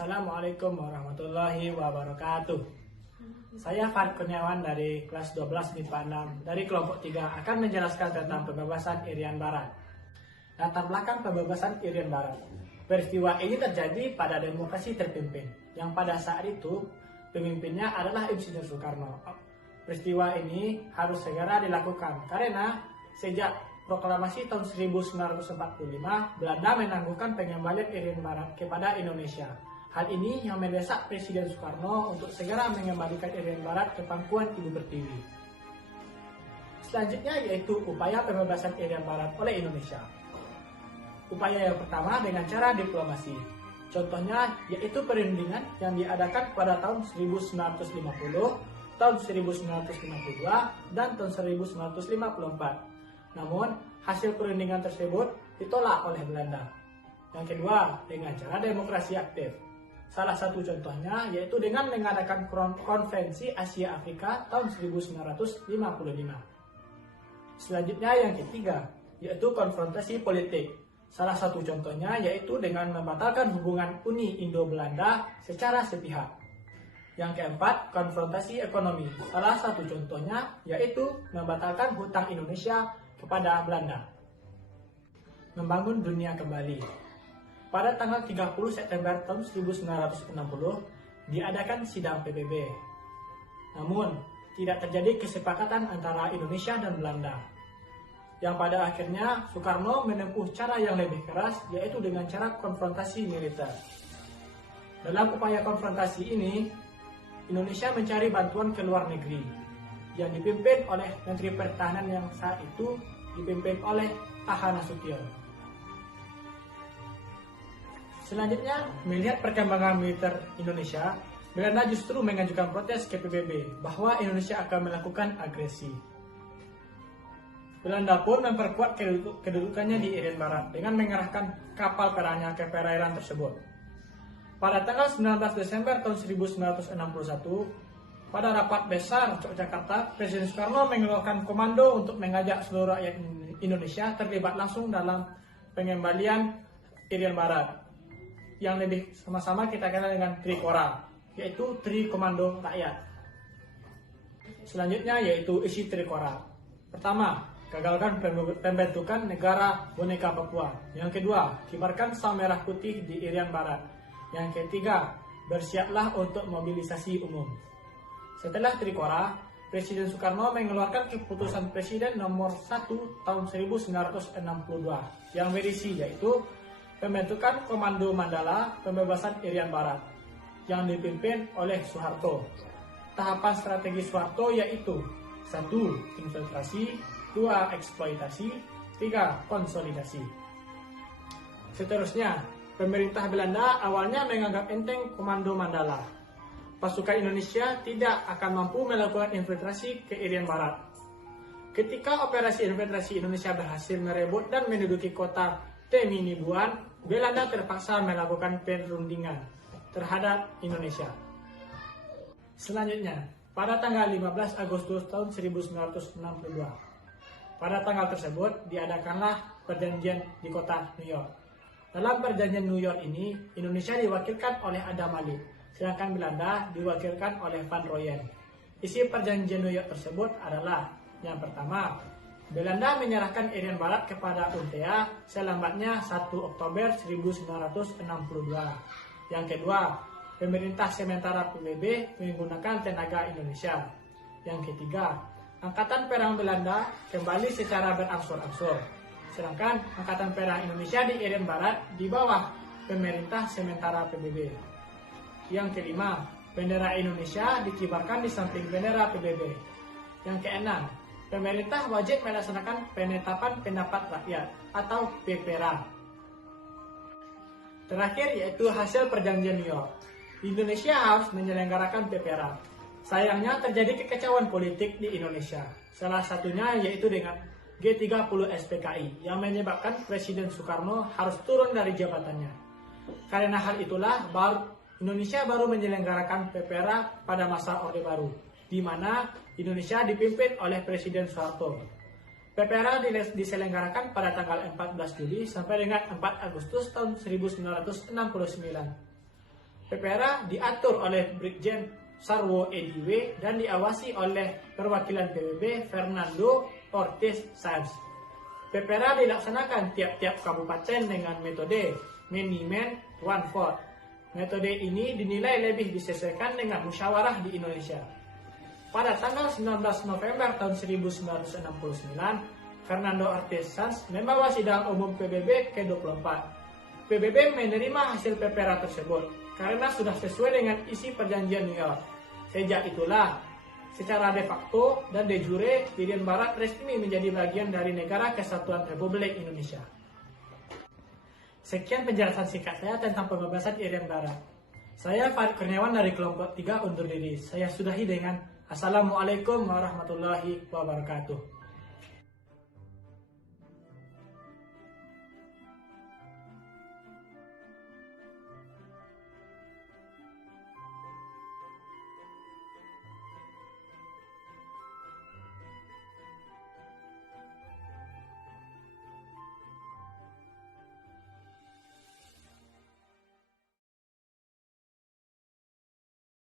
Assalamualaikum warahmatullahi wabarakatuh. Saya Farid Kurniawan dari kelas 12 MIPA 6 dari kelompok 3 akan menjelaskan tentang pembebasan Irian Barat. Latar belakang pembebasan Irian Barat. Peristiwa ini terjadi pada demokrasi terpimpin, yang pada saat itu pemimpinnya adalah Insinyur Soekarno. Peristiwa ini harus segera dilakukan karena sejak proklamasi tahun 1945, Belanda menangguhkan pengembalian Irian Barat kepada Indonesia. Hal ini yang mendesak Presiden Soekarno untuk segera mengembalikan Irian Barat ke pangkuan Ibu Pertiwi. Selanjutnya yaitu upaya pembebasan Irian Barat oleh Indonesia. Upaya yang pertama dengan cara diplomasi. Contohnya yaitu perundingan yang diadakan pada tahun 1950, tahun 1952, dan tahun 1954. Namun, hasil perundingan tersebut ditolak oleh Belanda. Yang kedua, dengan cara demokrasi aktif. Salah satu contohnya yaitu dengan mengadakan konferensi Asia Afrika tahun 1955. Selanjutnya yang ketiga, yaitu konfrontasi politik. Salah satu contohnya yaitu dengan membatalkan hubungan Uni Indo-Belanda secara sepihak. Yang keempat, konfrontasi ekonomi. Salah satu contohnya yaitu membatalkan hutang Indonesia kepada Belanda. Membangun dunia kembali. Pada tanggal 30 September tahun 1960 diadakan sidang PBB. Namun, tidak terjadi kesepakatan antara Indonesia dan Belanda. Yang pada akhirnya Soekarno menempuh cara yang lebih keras, yaitu dengan cara konfrontasi militer. Dalam upaya konfrontasi ini, Indonesia mencari bantuan ke luar negeri yang dipimpin oleh Menteri Pertahanan yang saat itu dipimpin oleh A.H. Nasution. Selanjutnya, melihat perkembangan militer Indonesia, Belanda justru mengajukan protes ke PBB bahwa Indonesia akan melakukan agresi. Belanda pun memperkuat kedudukannya di Irian Barat dengan mengerahkan kapal perangnya ke perairan tersebut. Pada tanggal 19 Desember tahun 1961, pada rapat besar Yogyakarta, Presiden Soekarno mengeluarkan komando untuk mengajak seluruh rakyat Indonesia terlibat langsung dalam pengembalian Irian Barat, yang lebih sama-sama kita kenal dengan Trikora, yaitu Tri Komando Rakyat. Selanjutnya yaitu isi Trikora. Pertama, gagalkan pembentukan negara boneka Papua. Yang kedua, kibarkan sang merah putih di Irian Barat. Yang ketiga, bersiaplah untuk mobilisasi umum. Setelah Trikora, Presiden Soekarno mengeluarkan keputusan Presiden nomor 1 tahun 1962 yang berisi yaitu pembentukan Komando Mandala Pembebasan Irian Barat yang dipimpin oleh Soeharto. Tahapan strategi Soeharto yaitu 1. Infiltrasi, 2. Eksploitasi, 3. Konsolidasi. Seterusnya, pemerintah Belanda awalnya menganggap enteng Komando Mandala. Pasukan Indonesia tidak akan mampu melakukan infiltrasi ke Irian Barat. Ketika operasi infiltrasi Indonesia berhasil merebut dan menduduki kota Teminibuan, Belanda terpaksa melakukan perundingan terhadap Indonesia. Selanjutnya, pada tanggal 15 Agustus tahun 1962, pada tanggal tersebut diadakanlah perjanjian di kota New York. Dalam perjanjian New York ini, Indonesia diwakilkan oleh Adam Malik, sedangkan Belanda diwakilkan oleh Van Rooyen. Isi perjanjian New York tersebut adalah yang pertama, Belanda menyerahkan Irian Barat kepada UNTEA selambatnya 1 Oktober 1962. Yang kedua, pemerintah sementara PBB menggunakan tenaga Indonesia. Yang ketiga, Angkatan Perang Belanda kembali secara berangsur-angsur, sedangkan Angkatan Perang Indonesia di Irian Barat di bawah pemerintah sementara PBB. Yang kelima, bendera Indonesia dikibarkan di samping bendera PBB. Yang keenam, pemerintah wajib melaksanakan penetapan pendapat rakyat atau PPRA. Terakhir yaitu hasil perjanjian New York. Indonesia harus menyelenggarakan PPRA. Sayangnya terjadi kekacauan politik di Indonesia. Salah satunya yaitu dengan G30 SPKI yang menyebabkan Presiden Soekarno harus turun dari jabatannya. Karena hal itulah Indonesia baru menyelenggarakan PPRA pada masa Orde Baru, di mana Indonesia dipimpin oleh Presiden Soeharto. PPRA diselenggarakan pada tanggal 14 Juli sampai dengan 4 Agustus tahun 1969. PPRA diatur oleh Brigjen Sarwo Ediwe dan diawasi oleh perwakilan PBB Fernando Ortiz Sanz. PPRA dilaksanakan tiap-tiap kabupaten dengan metode many man one vote. Metode ini dinilai lebih disesuaikan dengan musyawarah di Indonesia. Pada tanggal 19 November tahun 1969, Fernando Ortiz Sanz membawa sidang umum PBB ke-24. PBB menerima hasil PPRA tersebut karena sudah sesuai dengan isi perjanjian New York. Sejak itulah, secara de facto dan de jure, Irian Barat resmi menjadi bagian dari Negara Kesatuan Republik Indonesia. Sekian penjelasan singkat saya tentang pembebasan Irian Barat. Saya Farid Kurniawan dari kelompok 3 undur diri. Saya sudahi dengan Assalamualaikum warahmatullahi wabarakatuh.